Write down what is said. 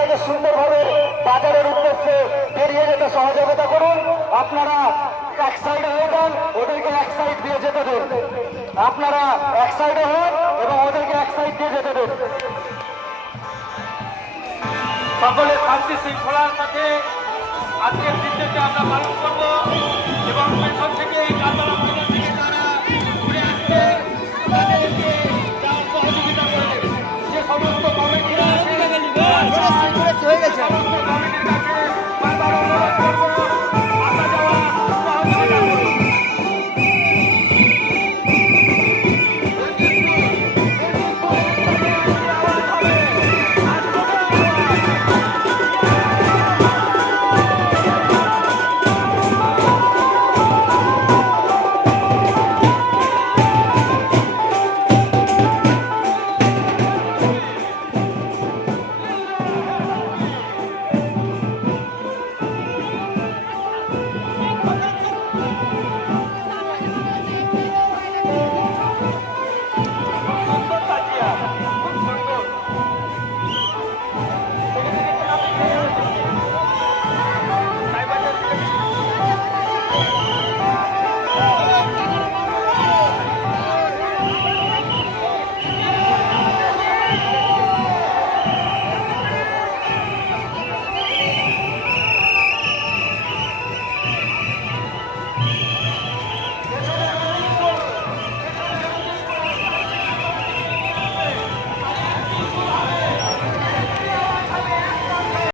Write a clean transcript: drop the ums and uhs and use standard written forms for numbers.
থেকে সুন্দরভাবে বাজারের উদ্দেশ্যে বেরিয়ে যেতে সহযোগিতা করুন। আপনারা এক সাইডে হয়ে যান, ওদেরকে এক সাইড দিয়ে যেতে দিন। আপনারা এক সাইডে হন এবং ওদেরকে এক সাইড দিয়ে যেতে দিন। সকলে শান্তি শৃঙ্খলার সাথে আজকের দিনটাকে আমরা পালন করবো এবং